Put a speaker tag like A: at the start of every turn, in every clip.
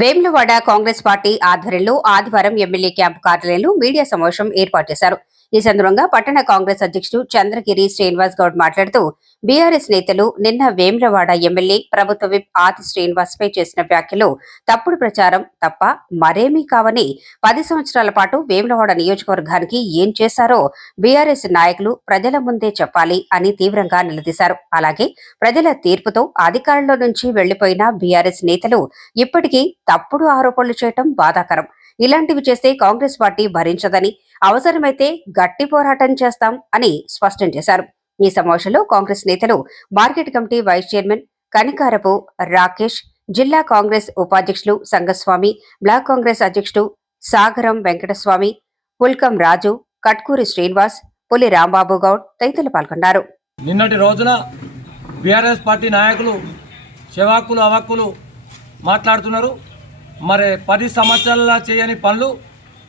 A: Vemulawada Congress party ఆధ్వర్యంలో ఆదివారం MLA camp కార్యాలయంలో మీడియా సమావేశం ఏర్పాటు చేశారు. ఈ సందర్భంగా పట్టణ కాంగ్రెస్ అధ్యక్షుడు చంద్రగిరి శ్రీనివాస్ గౌడ్ మాట్లాడుతూ బీఆర్ఎస్ నేతలు నిన్న వేములవాడ ఎమ్మెల్యే ప్రభుత్వ విప్ ఆది శ్రీనివాస్ పై చేసిన వ్యాఖ్యలు తప్పుడు ప్రచారం తప్ప మరేమీ కావని పది సంవత్సరాల పాటు వేములవాడ నియోజకవర్గానికి ఏం చేశారో బీఆర్ఎస్ నాయకులు ప్రజల ముందే చెప్పాలి అని తీవ్రంగా నిలదీశారు. అలాగే ప్రజల తీర్పుతో అధికారంలో నుంచి వెళ్ళిపోయిన బీఆర్ఎస్ నేతలు ఇప్పటికీ తప్పుడు ఆరోపణలు చేయటం బాధాకరం. ఇలాంటివి చేస్తే కాంగ్రెస్ పార్టీ భరించదని అవసరమైతే గట్టి పోరాటం చేస్తాం అని స్పష్టం చేశారు. ఈ సమావేశంలో కాంగ్రెస్ నేతలు market committee vice chairman Kanikarapu Rakesh జిల్లా కాంగ్రెస్ ఉపాధ్యక్షులు సంగస్వామి బ్లాక్ కాంగ్రెస్ అధ్యక్షుడు సాగరం వెంకటస్వామి పుల్కం రాజు కట్కూరి శ్రీనివాస్ పులి రాంబాబు గౌడ్ తదితరులు పాల్గొన్నారు.
B: నిన్నటి రోజున బీఆర్ఎస్ పార్టీ నాయకులు చెవాకులు అవాక్కులు మాట్లాడుతున్నారు. మరి పది సంవత్సరాల చేయని పనులు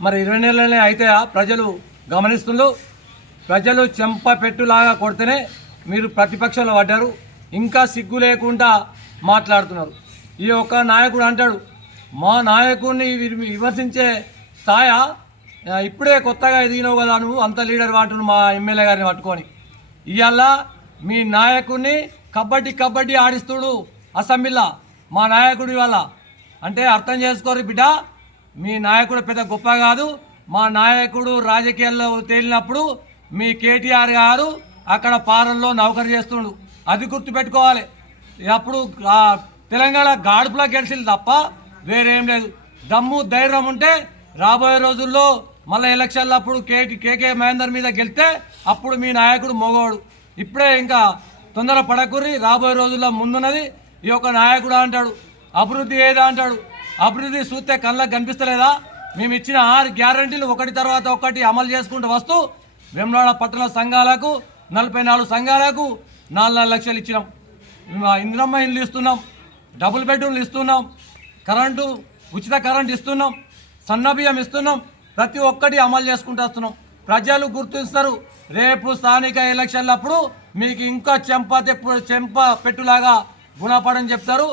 B: మరి ఇరవై నెలలనే అయితే ప్రజలు గమనిస్తున్నారు ప్రజలు చెంప పెట్టులాగా కొడితేనే మీరు ప్రతిపక్షంలో పడ్డారు. ఇంకా సిగ్గు లేకుండా మాట్లాడుతున్నారు. ఈ ఒక్క నాయకుడు అంటాడు మా నాయకుడిని విమర్శించే స్థాయ ఇప్పుడే కొత్తగా ఎదిగినావు కదా నువ్వు అంత లీడర్ అంటున్నావు మా ఎమ్మెల్యే గారిని పట్టుకొని. ఇవాళ మీ నాయకుడిని కబడ్డీ కబడ్డీ ఆడిస్తుడు అసెంబ్లీలో. మా నాయకుడి వల్ల అంటే అర్థం చేసుకోరు బిడ్డ. మీ నాయకుడు పెద్ద గొప్ప కాదు. మా నాయకుడు రాజకీయాల్లో తేలినప్పుడు మీ కేటీఆర్ గారు అక్కడ పాలనలో నౌకరు చేస్తుండు. అది గుర్తుపెట్టుకోవాలి. అప్పుడు తెలంగాణ గాడుపులా గెలిచింది తప్ప వేరేం లేదు. దమ్ము ధైర్యం ఉంటే రాబోయే రోజుల్లో మళ్ళీ ఎలక్షన్లు అప్పుడు కేటీ కేకే మహేందర్ మీద గెలితే అప్పుడు మీ నాయకుడు మొగోడు. ఇప్పుడే ఇంకా తొందర పడకూరి రాబోయే రోజుల్లో ముందున్నది ఈ యొక్క నాయకుడు అంటాడు. అభివృద్ధి ఏదా అంటాడు? అభివృద్ధి చూస్తే కళ్ళకు కనిపిస్తలేదా? మేము ఇచ్చిన ఆరు గ్యారంటీలు ఒకటి తర్వాత ఒకటి అమలు చేసుకుంటూ వస్తూ వేములవాడ పట్టణ సంఘాలకు నలభై నాలుగు సంఘాలకు నాలుగు నాలుగు లక్షలు ఇచ్చినాం. మేము ఇంద్రమ్మ ఇల్లు ఇస్తున్నాం డబుల్ బెడ్రూమ్లు ఇస్తున్నాం కరెంటు ఉచిత కరెంట్ ఇస్తున్నాం సన్న బియ్యం ఇస్తున్నాం ప్రతి ఒక్కటి అమలు చేసుకుంటూ వస్తున్నాం. ప్రజలు గుర్తిస్తారు రేపు స్థానిక ఎలక్షన్లప్పుడు మీకు ఇంకా చెంప తెప్పు చెంప పెట్టులాగా గుణపడని చెప్తారు.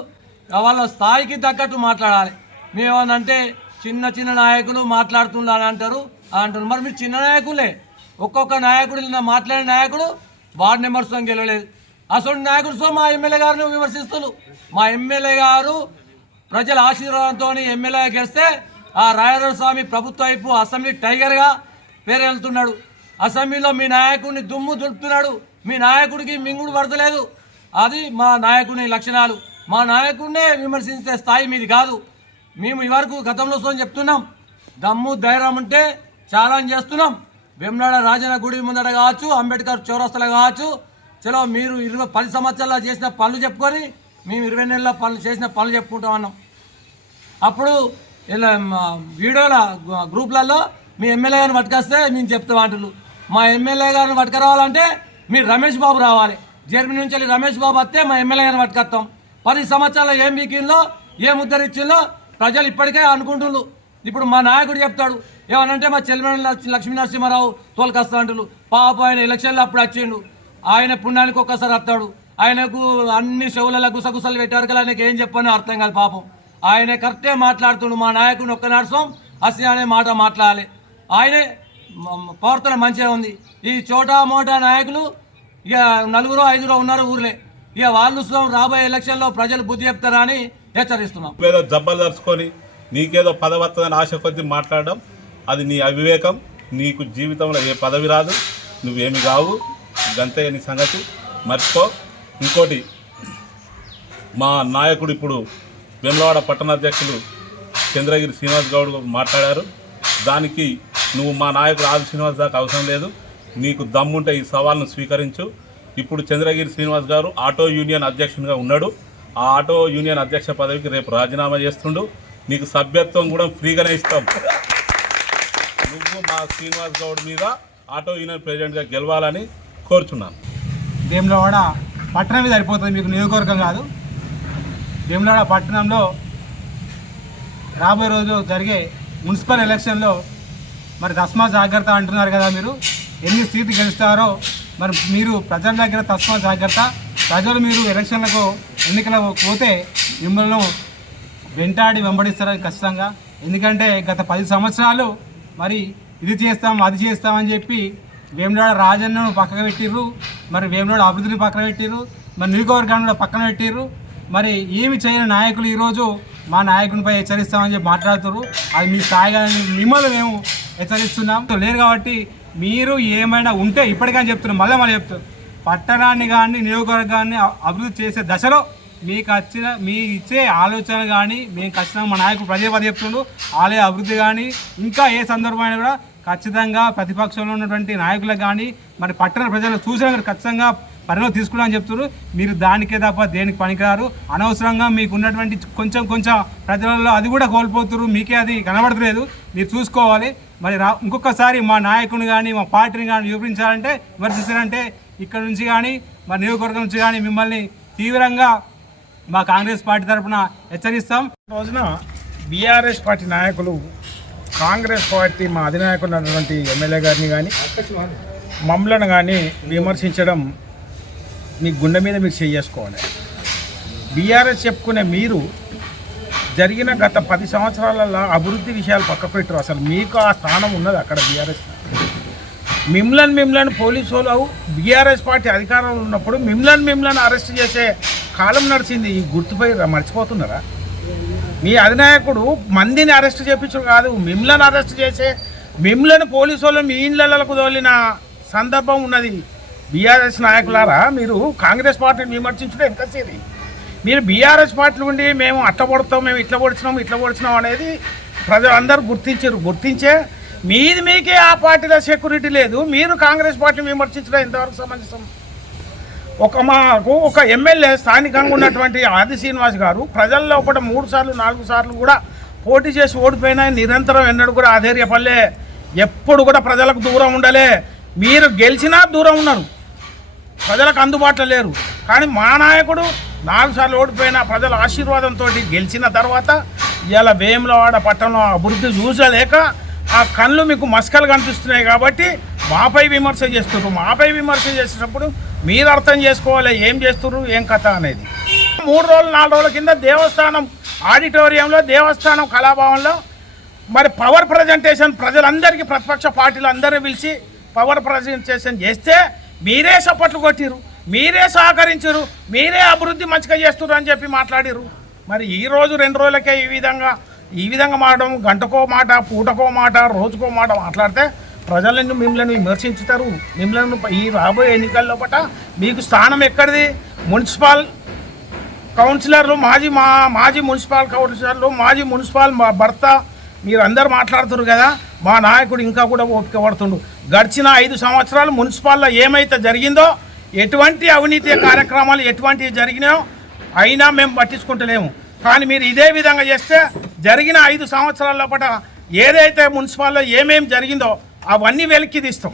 B: వాళ్ళ స్థాయికి తగ్గట్టు మాట్లాడాలి. మేమేమనంటే చిన్న చిన్న నాయకులు మాట్లాడుతున్నారు అని అంటారు అంటారు మరి మీరు చిన్న నాయకులే. ఒక్కొక్క నాయకుడు నిన్న మాట్లాడిన నాయకుడు వార్డు మెంబర్స్తో గెలవలేదు. అసలు నాయకుడు సో మా ఎమ్మెల్యే గారిని విమర్శిస్తున్నారు. మా ఎమ్మెల్యే గారు ప్రజల ఆశీర్వాదంతో ఎమ్మెల్యే గెలిస్తే ఆ రాయరాజు స్వామి ప్రభుత్వ వైపు అసెంబ్లీ టైగర్గా పేరు వెళ్తున్నాడు అసెంబ్లీలో మీ నాయకుడిని దుమ్ము దులుపుతున్నాడు. మీ నాయకుడికి మింగుడు పడతలేదు. అది మా నాయకుని లక్షణాలు. మా నాయకుడినే విమర్శించే స్థాయి మీది కాదు. మేము ఇవరకు గతంలో సో చెప్తున్నాం. దమ్ము ధైర్యం ఉంటే చాలా చేస్తున్నాం. వెమ్నాడ రాజన గుడి ముందట కావచ్చు అంబేద్కర్ చౌరస్తలో కావచ్చు. చలో మీరు ఇరవై పది సంవత్సరాలు చేసిన పనులు చెప్పుకొని మేము ఇరవై నెలల పనులు చేసిన పనులు చెప్పుకుంటాం అన్నాం అప్పుడు ఇలా వీడియోల గ్రూప్లలో మీ ఎమ్మెల్యే గారిని పట్టుకొస్తే మేము చెప్తాం అంటున్నారు మా ఎమ్మెల్యే గారిని పట్టుకురావాలంటే మీరు రమేష్ బాబు రావాలి. జర్మనీ నుంచి వెళ్ళి రమేష్ బాబు వస్తే మా ఎమ్మెల్యే గారిని పట్టుకొస్తాం. పది సంవత్సరాలు ఏం మీకిందో ఏం ఉద్ధరించిందో ప్రజలు ఇప్పటికే అనుకుంటున్నారు. ఇప్పుడు మా నాయకుడు చెప్తాడు ఏమనంటే మా చెల్లిమణి లక్ష్మీ నరసింహారావు తోలుకొస్తా అంటున్నారు. పాప ఆయన ఎలక్షన్లో అప్పుడు వచ్చిండు. ఆయన పుణ్యానికి ఒక్కసారి వస్తాడు. ఆయనకు అన్ని చెవులలో గుసగుసలు పెట్టారు కదా ఆయనకి ఏం చెప్పని అర్థం కాదు పాపం. ఆయన కరెక్టే మాట్లాడుతుండు. మా నాయకుని ఒక్క నరసం అసలు అనే మాట మాట్లాడాలి. ఆయనే ప్రవర్తన మంచిగా ఉంది. ఈ చోటా మోటా నాయకులు ఇక నలుగురు ఐదుగురు ఉన్నారు ఊర్లే. ఇక వాళ్ళు సొ- రాబోయే ఎలక్షన్లో ప్రజలు బుద్ధి చెప్తారా అని హెచ్చరిస్తున్నాం.
C: ఏదో జబ్బలు దరుచుకొని నీకేదో పదవత్తదని ఆశ కొద్దీ మాట్లాడడం అది నీ అవివేకం నీకు జీవితంలో ఏ పదవి రాదు నువ్వేమి కావు గంతే నీ సంగతి. మర్చిపో. ఇంకోటి మా నాయకుడు ఇప్పుడు వేములవాడ పట్టణాధ్యక్షులు చంద్రగిరి శ్రీనివాస్ గౌడ్ మాట్లాడారు. దానికి నువ్వు మా నాయకుడు ఆది శ్రీనివాస్ దాకా అవసరం లేదు. నీకు దమ్ముంటే ఈ సవాల్ను స్వీకరించు. ఇప్పుడు చంద్రగిరి శ్రీనివాస్ గారు ఆటో యూనియన్ అధ్యక్షునిగా ఉన్నాడు. ఆ ఆటో యూనియన్ అధ్యక్ష పదవికి రేపు రాజీనామా చేస్తుండు. నీకు సభ్యత్వం కూడా ఫ్రీగానే ఇస్తాం. నువ్వు మా శ్రీనివాస్ గౌడ్ మీద ఆటో యూనియన్ ప్రెసిడెంట్గా గెలవాలని కోరుచున్నాను.
D: వేములవాడ పట్టణమే సరిపోతుంది మీకు నియోజకవర్గం కాదు. వేములవాడ పట్టణంలో రాబోయే రోజు జరిగే మున్సిపల్ ఎలక్షన్లో మరి దస్మా జాగ్రత్త అంటున్నారు కదా మీరు. ఎన్ని సీట్లు గెలుస్తారో మరి మీరు ప్రజల దగ్గర తత్వ జాగ్రత్త. ప్రజలు మీరు ఎలక్షన్లకు ఎన్నికలకు పోతే మిమ్మల్ని వెంటాడి వెంబడిస్తారు ఖచ్చితంగా. ఎందుకంటే గత పది సంవత్సరాలు మరి ఇది చేస్తాం అది చేస్తామని చెప్పి వేములాడ రాజన్నను పక్కన పెట్టిర్రు. మరి వేములాడ అభివృద్ధిని పక్కన పెట్టిర్రు. మరి నియోజకవర్గాన్ని కూడా పక్కన పెట్టిర్రు. మరి ఏమి చేయని నాయకులు ఈరోజు మా నాయకునిపై హెచ్చరిస్తామని చెప్పి మాట్లాడుతారు అది మీ స్థాయిగా మిమ్మల్ని మేము హెచ్చరిస్తున్నాం. లేరు కాబట్టి మీరు ఏమైనా ఉంటే ఇప్పటికైనా చెప్తున్నాం మళ్ళీ మళ్ళీ చెప్తాం పట్టణాన్ని కానీ నియోజకవర్గాన్ని అభివృద్ధి చేసే దశలో మీకు వచ్చిన మీ ఇచ్చే ఆలోచన కానీ మేము ఖచ్చితంగా మా నాయకుడు ప్రజల పది చెప్తుండు ఆలయ అభివృద్ధి కానీ ఇంకా ఏ సందర్భమైనా కూడా ఖచ్చితంగా ప్రతిపక్షంలో ఉన్నటువంటి నాయకులకు కానీ మరి పట్టణ ప్రజలు చూసినా ఖచ్చితంగా పరిణామం తీసుకున్నామని చెప్తున్నారు. మీరు దానికే తప్ప దేనికి పనికిరారు? అనవసరంగా మీకు ఉన్నటువంటి కొంచెం కొంచెం ప్రజలలో అది కూడా కోల్పోతున్నారు. మీకే అది కనబడట్లేదు మీరు చూసుకోవాలి. మరి రా ఇంకొకసారి మా నాయకుని కానీ మా పార్టీని కానీ వివరించాలంటే విమర్శించాలంటే ఇక్కడ నుంచి కానీ మా నియోజకవర్గం నుంచి కానీ మిమ్మల్ని తీవ్రంగా మా కాంగ్రెస్ పార్టీ తరఫున హెచ్చరిస్తాం.
E: రోజున బీఆర్ఎస్ పార్టీ నాయకులు కాంగ్రెస్ పార్టీ మా అధినాయకులు ఉన్నటువంటి ఎమ్మెల్యే గారిని కానీ మమ్మలను కానీ విమర్శించడం మీ గుండె మీద మీరు చేసుకోవాలి. బీఆర్ఎస్ చెప్పుకునే మీరు జరిగిన గత పది సంవత్సరాలలో అభివృద్ధి విషయాలు పక్క పెట్టరు. అసలు మీకు ఆ స్థానం ఉన్నది అక్కడ బీఆర్ఎస్. మిమ్లను మిమ్లను పోలీసు వాళ్ళు బీఆర్ఎస్ పార్టీ అధికారంలో ఉన్నప్పుడు మిమ్లను మిమ్లను అరెస్ట్ చేసే కాలం నడిచింది. ఈ గుర్తుపై మర్చిపోతున్నారా? మీ అధినాయకుడు మందిని అరెస్ట్ చేయించడం కాదు మిమ్మల్ని అరెస్ట్ చేసే మిమ్మల్ని పోలీసు వాళ్ళు మీ ఇండ్లలకు తోలిన సందర్భం ఉన్నది. బీఆర్ఎస్ నాయకులారా మీరు కాంగ్రెస్ పార్టీని విమర్శించడం ఎంత మీరు బీఆర్ఎస్ పార్టీ ఉండి మేము అట్ట పొడతాం మేము ఇట్లా పొడిచినాం ఇట్లా పొడిచినాం అనేది ప్రజలందరూ గుర్తించారు. గుర్తించే మీది మీకే ఆ పార్టీలో సెక్యూరిటీ లేదు. మీరు కాంగ్రెస్ పార్టీని విమర్శించడం ఎంతవరకు సమంజసం? ఒక మాకు ఒక ఎమ్మెల్యే స్థానికంగా ఉన్నటువంటి ఆది శ్రీనివాస్ గారు ప్రజల్లో ఒకటి మూడు సార్లు నాలుగు సార్లు కూడా పోటీ చేసి ఓడిపోయినా నిరంతరం ఎన్నడూ కూడా ఆధైర్యపల్లే ఎప్పుడు కూడా ప్రజలకు దూరం ఉండలే. మీరు గెలిచినా దూరం ఉన్నారు. ప్రజలకు అందుబాటులో లేరు. కానీ మా నాయకుడు నాలుగు సార్లు ఓడిపోయిన ప్రజల ఆశీర్వాదంతో గెలిచిన తర్వాత ఇలా వేములవాడ పట్టణంలో అభివృద్ధి చూసలేక ఆ కళ్ళు మీకు మస్కలు కనిపిస్తున్నాయి కాబట్టి మాపై విమర్శ చేస్తున్నారు మాపై విమర్శ చేసేటప్పుడు మీరు అర్థం చేసుకోవాలి ఏం చేస్తున్నారు ఏం కథ అనేది. మూడు రోజులు నాలుగు రోజుల కింద దేవస్థానం ఆడిటోరియంలో దేవస్థానం కళాభావంలో మరి పవర్ ప్రజెంటేషన్ ప్రజలందరికీ ప్రతిపక్ష పార్టీలు అందరూ పిలిచి పవర్ ప్రజెంటేషన్ చేస్తే మీరే చప్పట్లు కొట్టిరు మీరే సహకరించరు మీరే అభివృద్ధి మంచిగా చేస్తున్నారు అని చెప్పి మాట్లాడిరు మరి ఈ రోజు రెండు రోజులకే ఈ విధంగా ఈ విధంగా మాట్లాడడం గంటకో మాట పూటకో మాట రోజుకో మాట మాట్లాడితే ప్రజలను మిమ్మల్ని విమర్శించుతారు. మిమ్మల్ని ఈ రాబోయే ఎన్నికల్లో పట మీకు స్థానం ఎక్కడిది? మున్సిపల్ కౌన్సిలర్లు మాజీ మా మాజీ మున్సిపల్ కౌన్సిలర్లు మాజీ మున్సిపల్ మా భర్త మీరు అందరు మాట్లాడుతున్నారు కదా. మా నాయకుడు ఇంకా కూడా ఓపిక పడుతుండు. గడిచిన ఐదు సంవత్సరాలు మున్సిపాల్లో ఏమైతే జరిగిందో ఎటువంటి అవినీతి కార్యక్రమాలు ఎటువంటివి జరిగినాయో అయినా మేము పట్టించుకుంటలేము. కానీ మీరు ఇదే విధంగా చేస్తే జరిగిన ఐదు సంవత్సరాల లోపల ఏదైతే మున్సిపాల్లో ఏమేమి జరిగిందో అవన్నీ వెలికి తీస్తాం.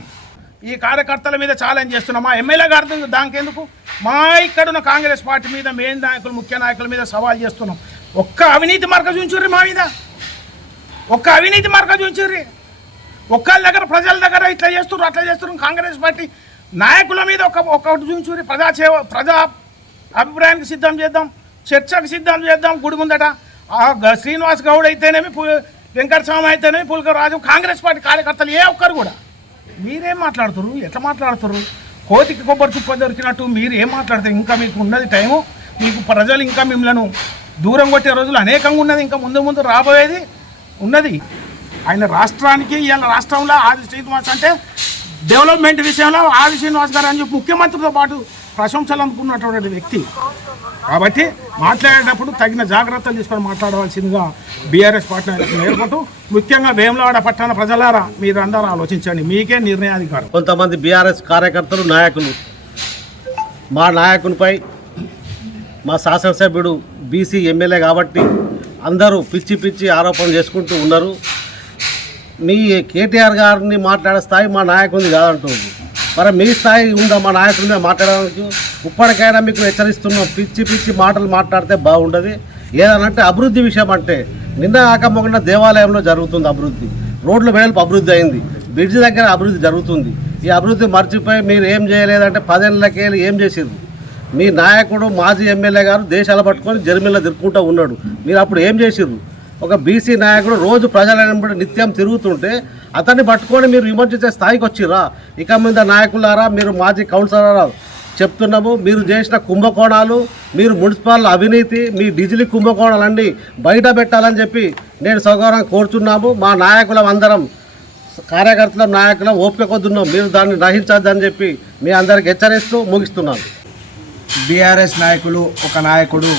E: ఈ కార్యకర్తల మీద ఛాలెంజ్ చేస్తున్నాం. మా ఎమ్మెల్యే గారు దానికి ఎందుకు మా ఇక్కడున్న కాంగ్రెస్ పార్టీ మీద మెయిన్ నాయకులు ముఖ్య నాయకుల మీద సవాల్ చేస్తున్నాం. ఒక్క అవినీతి మార్క చూంచుర్రి మా మీద. ఒక్క అవినీతి మార్క చూంచుర్రి ఒక్కళ్ళ దగ్గర ప్రజల దగ్గర ఇట్లా చేస్తున్నారు అట్లా చేస్తున్నారు కాంగ్రెస్ పార్టీ నాయకుల మీద ఒక ఒకటి చూంచుర్రి ప్రజా సేవ ప్రజా అభిప్రాయానికి సిద్ధం చేద్దాం చర్చకు సిద్ధం చేద్దాం గుడి ముందట. శ్రీనివాస్ గౌడ్ అయితేనేమి వెంకటస్వామి అయితేనేమి పులకరాజు కాంగ్రెస్ పార్టీ కార్యకర్తలు ఏ ఒక్కరు కూడా. మీరేం మాట్లాడుతారు ఎట్లా మాట్లాడుతారు కోతికి కొబ్బరి చుప్ప దొరికినట్టు మీరు ఏం మాట్లాడతారు? ఇంకా మీకు ఉన్నది టైము. మీకు ప్రజలు ఇంకా మిమ్మల్ని దూరం కొట్టే రోజులు అనేకంగా ఉన్నది. ఇంకా ముందు ముందు రాబోయేది ఉన్నది. ఆయన రాష్ట్రానికి ఇవాళ రాష్ట్రంలో ఆది శ్రీనివాస్ అంటే డెవలప్మెంట్ విషయంలో ఆది శ్రీనివాస్ గారు అని చెప్పి ముఖ్యమంత్రితో పాటు ప్రశంసలు అందుకున్నటువంటి వ్యక్తి. కాబట్టి మాట్లాడేటప్పుడు తగిన జాగ్రత్తలు తీసుకొని మాట్లాడవలసిందిగా బీఆర్ఎస్ పార్టీ నాయకులు నేర్పుతూ ముఖ్యంగా వేములవాడ పట్టణ ప్రజలారా మీరు అందరూ ఆలోచించండి. మీకే నిర్ణయాధికారం.
F: కొంతమంది బీఆర్ఎస్ కార్యకర్తలు నాయకులు మా నాయకునిపై మా శాసనసభ్యుడు బీసీ ఎమ్మెల్యే కాబట్టి అందరూ పిచ్చి పిచ్చి ఆరోపణలు చేసుకుంటూ ఉన్నారు. మీ కేటీఆర్ గారిని మాట్లాడే స్థాయి మా నాయకుడిది కాదంటుంది. మరి మీ స్థాయి ఉందా మా నాయకుడి మాట్లాడడానికి? ఇప్పటికైనా మీకు హెచ్చరిస్తున్నాం. పిచ్చి పిచ్చి మాటలు మాట్లాడితే బాగుండదు. ఏదనంటే అభివృద్ధి విషయం అంటే నిన్న కాకపోకుండా దేవాలయంలో జరుగుతుంది అభివృద్ధి. రోడ్ల వెడల్పు అభివృద్ధి అయింది. బ్రిడ్జ్ దగ్గర అభివృద్ధి జరుగుతుంది. ఈ అభివృద్ధి మర్చిపోయి మీరు ఏం చేయలేదంటే పదేళ్ళకి ఏం చేసిర్రు? మీ నాయకుడు మాజీ ఎమ్మెల్యే గారు దేశాలు పట్టుకొని జర్మీలో తిరుక్కుంటూ ఉన్నాడు. మీరు అప్పుడు ఏం చేసిర్రు? ఒక బీసీ నాయకుడు రోజు ప్రజల నిత్యం తిరుగుతుంటే అతన్ని పట్టుకొని మీరు విమర్శించే స్థాయికి వచ్చిరా. ఇక మీద నాయకులారా మీరు మాజీ కౌన్సిలరా చెప్తున్నాము మీరు చేసిన కుంభకోణాలు మీరు మున్సిపల్ అవినీతి మీ డిజిలీ కుంభకోణాలన్నీ బయట పెట్టాలని చెప్పి నేను సౌకర్యం కోరుతున్నాము మా నాయకులం అందరం కార్యకర్తల నాయకులం ఓపిక కొద్దున్నాం మీరు దాన్ని గ్రహించద్దని చెప్పి మీ అందరికి హెచ్చరిస్తూ ముగిస్తున్నాను.
G: బీఆర్ఎస్ నాయకులు ఒక నాయకుడు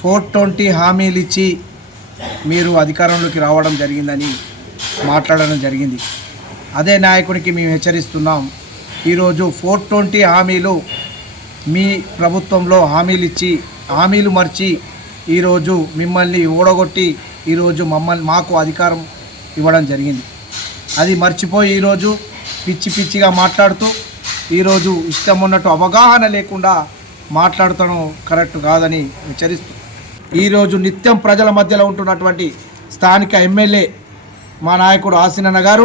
G: ఫోర్ ట్వంటీ హామీలు ఇచ్చి మీరు అధికారంలోకి రావడం జరిగిందని మాట్లాడడం జరిగింది. అదే నాయకుడికి మేము హెచ్చరిస్తున్నాం. ఈరోజు ఫోర్ ట్వంటీ హామీలు మీ ప్రభుత్వంలో హామీలు ఇచ్చి హామీలు మర్చి ఈరోజు మిమ్మల్ని ఓడగొట్టి ఈరోజు మమ్మల్ని మాకు అధికారం ఇవ్వడం జరిగింది. అది మర్చిపోయి ఈరోజు పిచ్చి పిచ్చిగా మాట్లాడుతూ ఈరోజు ఇష్టం ఉన్నట్టు అవగాహన లేకుండా మాట్లాడటం కరెక్ట్ కాదని హెచ్చరిస్తూ ఈరోజు నిత్యం ప్రజల మధ్యలో ఉంటున్నటువంటి స్థానిక ఎమ్మెల్యే మా నాయకుడు ఆసినన్న గారు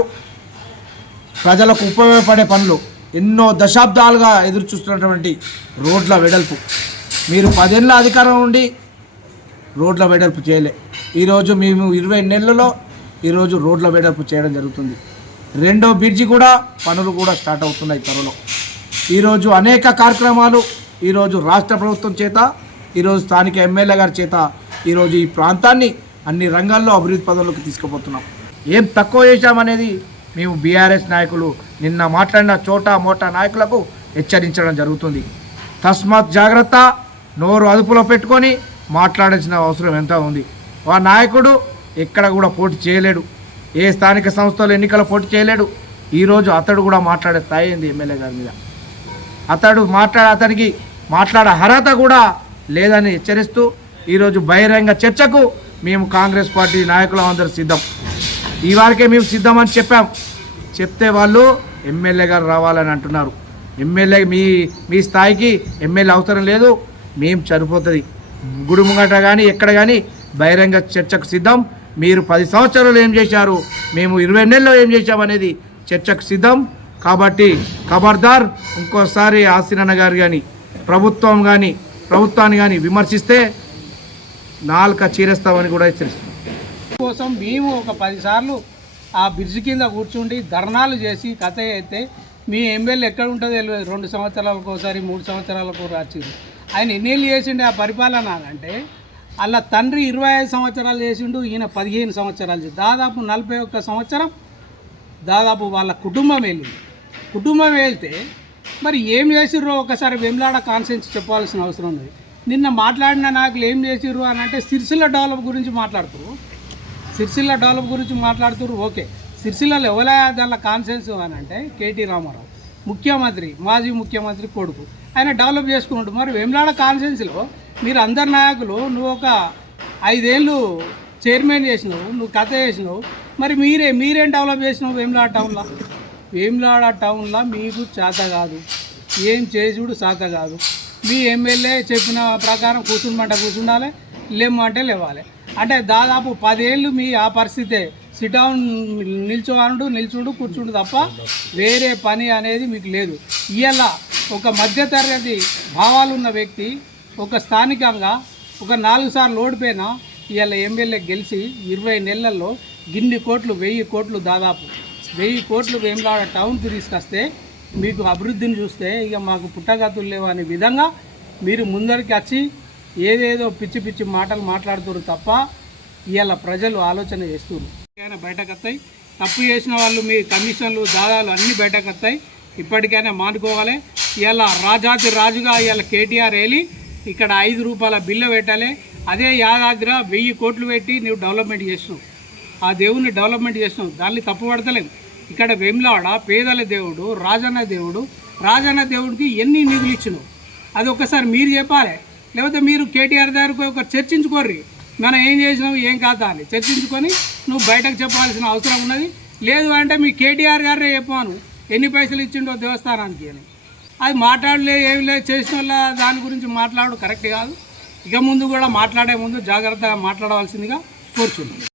G: ప్రజలకు ఉపయోగపడే పనులు ఎన్నో దశాబ్దాలుగా ఎదురు చూస్తున్నటువంటి రోడ్ల వెడల్పు. మీరు పదేళ్ళ అధికారం ఉండి రోడ్ల వెడల్పు చేయలే. ఈరోజు మేము ఇరవై నెలలలో ఈరోజు రోడ్ల వెడల్పు చేయడం జరుగుతుంది. రెండో బ్రిడ్జి కూడా పనులు కూడా స్టార్ట్ అవుతున్నాయి త్వరలో. ఈరోజు అనేక కార్యక్రమాలు ఈరోజు రాష్ట్ర ప్రభుత్వం చేత ఈరోజు స్థానిక ఎమ్మెల్యే గారి చేత ఈరోజు ఈ ప్రాంతాన్ని అన్ని రంగాల్లో అభివృద్ధి పదంలోకి తీసుకుపోతున్నాం. ఏం తక్కువ చేశామనేది మేము బీఆర్ఎస్ నాయకులు నిన్న మాట్లాడిన చోటా మోటా నాయకులకు హెచ్చరించడం జరుగుతుంది. తస్మాత్ జాగ్రత్త నోరు అదుపులో పెట్టుకొని మాట్లాడాల్సిన అవసరం ఎంత ఉంది? ఆ నాయకుడు ఎక్కడ కూడా పోటీ చేయలేడు. ఏ స్థానిక సంస్థలు ఎన్నికల పోటీ చేయలేడు. ఈరోజు అతడు కూడా మాట్లాడే స్థాయి అయింది ఎమ్మెల్యే గారి మీద? అతడు మాట్లాడే అతనికి మాట్లాడే అర్హత కూడా లేదని హెచ్చరిస్తూ ఈరోజు బహిరంగ చర్చకు మేము కాంగ్రెస్ పార్టీ నాయకులం అందరూ సిద్ధం. ఈ వారికే మేము సిద్ధమని చెప్పాం. చెప్తే వాళ్ళు ఎమ్మెల్యే గారు రావాలని అంటున్నారు. ఎమ్మెల్యే మీ మీ స్థాయికి ఎమ్మెల్యే అవసరం లేదు. మేము సరిపోతుంది గుడి ముంగట కానీ ఎక్కడ కానీ బహిరంగ చర్చకు సిద్ధం. మీరు పది సంవత్సరాలు ఏం చేశారు? మేము ఇరవై నెలలో ఏం చేశామనేది చర్చకు సిద్ధం. కాబట్టి ఖబర్దార్ ఇంకోసారి ఆసిరన్న గారు కానీ ప్రభుత్వం కానీ ప్రభుత్వాన్ని కానీ విమర్శిస్తే నాలుక చీరేస్తామని కూడా హెచ్చరిస్తుంది
H: కోసం మేము ఒక పదిసార్లు ఆ బ్రిడ్జ్ కింద కూర్చుండి ధర్నాలు చేసి కథ అయితే మీ ఎమ్మెల్యే ఎక్కడ ఉంటుందో తెలియదు రెండు సంవత్సరాలకు ఒకసారి మూడు సంవత్సరాలకు రాచిరు ఆయన ఎన్నేళ్ళు చేసిండే ఆ పరిపాలన అంటే అలా తండ్రి ఇరవై ఐదు సంవత్సరాలు చేసిండు ఈయన పదిహేను సంవత్సరాలు చేసి దాదాపు నలభై ఒక్క సంవత్సరం దాదాపు వాళ్ళ కుటుంబం వెళ్ళింది. కుటుంబం వెళ్తే మరి ఏం చేసిర్రో ఒకసారి వెమ్లాడ కాన్సెన్స్ చెప్పాల్సిన అవసరం ఉంది. నిన్న మాట్లాడిన నాయకులు ఏం చేసిర్రు అని అంటే సిరిసిల్ల డెవలప్ గురించి మాట్లాడుతురు సిరిసిల్ల డెవలప్ గురించి మాట్లాడుతురు ఓకే. సిరిసిల్లలో ఎవరా దానిలో కాన్సెన్స్ అని అంటే కేటీ రామారావు ముఖ్యమంత్రి మాజీ ముఖ్యమంత్రి కొడుకు. ఆయన డెవలప్ చేసుకున్నాడు. మరి వెమ్లాడ కాన్సెన్స్లో మీరు అందరు నాయకులు నువ్వు ఒక ఐదేళ్ళు చైర్మన్ చేసినావు నువ్వు కథ చేసినావు. మరి మీరే మీరేం డెవలప్ చేసినావు వెమ్లాడ టౌన్లో? వేములాడ టౌన్లో మీకు చేత కాదు. ఏం చేసుడు చేత కాదు. మీ ఎమ్మెల్యే చెప్పిన ప్రకారం కూర్చుండమంటే కూర్చుండాలి లేమంటే లేవాలి. అంటే దాదాపు పదేళ్ళు మీ ఆ పరిస్థితే. సిటౌన్ నిల్చోనుడు నిల్చుండు కూర్చుండు తప్ప వేరే పని అనేది మీకు లేదు. ఇవాళ ఒక మధ్యతరగతి భావాలు ఉన్న వ్యక్తి ఒక స్థానికంగా ఒక నాలుగు సార్లు ఓడిపోయినా ఇవాళ ఎమ్మెల్యే గెలిచి ఇరవై నెలల్లో గిన్ని కోట్లు వెయ్యి కోట్లు దాదాపు వెయ్యి కోట్లు వేమలాడ టౌన్కి తీసుకొస్తే మీకు అభివృద్ధిని చూస్తే ఇక మాకు పుట్టగతులు లేవు అనే విధంగా మీరు ముందరికి వచ్చి ఏదేదో పిచ్చి పిచ్చి మాటలు మాట్లాడుతున్నారు తప్ప ఇవాళ ప్రజలు ఆలోచన చేస్తున్నారు. బయటకు వస్తాయి. తప్పు చేసిన వాళ్ళు మీ కమిషన్లు దాదాలు అన్నీ బయటకు వస్తాయి. ఇప్పటికైనా మానుకోవాలి. ఇవాళ రాజాతి రాజుగా ఇవాళ కేటీఆర్ వెళ్ళి ఇక్కడ ఐదు రూపాయల బిల్లు పెట్టాలి. అదే యాదాద్ర వెయ్యి కోట్లు పెట్టి నువ్వు డెవలప్మెంట్ చేస్తున్నావు. ఆ దేవుణ్ణి డెవలప్మెంట్ చేస్తున్నాం. దాన్ని తప్పుపడతలేము ఇక్కడ వేములాడ పేదల దేవుడు రాజన్న దేవుడు రాజన్న దేవుడికి ఎన్ని నిధులు ఇచ్చినావు అది ఒక్కసారి మీరు చెప్పాలి. లేకపోతే మీరు కేటీఆర్ దగ్గరకు ఒక చర్చించుకోర్రి. మనం ఏం చేసినావు ఏం కాదా అని. చర్చించుకొని నువ్వు బయటకు చెప్పాల్సిన అవసరం ఉన్నది. లేదు అంటే మీ కేటీఆర్ గారే చెప్పాను. ఎన్ని పైసలు ఇచ్చిండో దేవస్థానానికి అని. అది మాట్లాడలే ఏమి లేదు చేసిన వాళ్ళ దాని గురించి మాట్లాడు కరెక్ట్ కాదు. ఇక ముందు కూడా మాట్లాడే ముందు జాగ్రత్తగా మాట్లాడవలసిందిగా కోరుచున్నాను.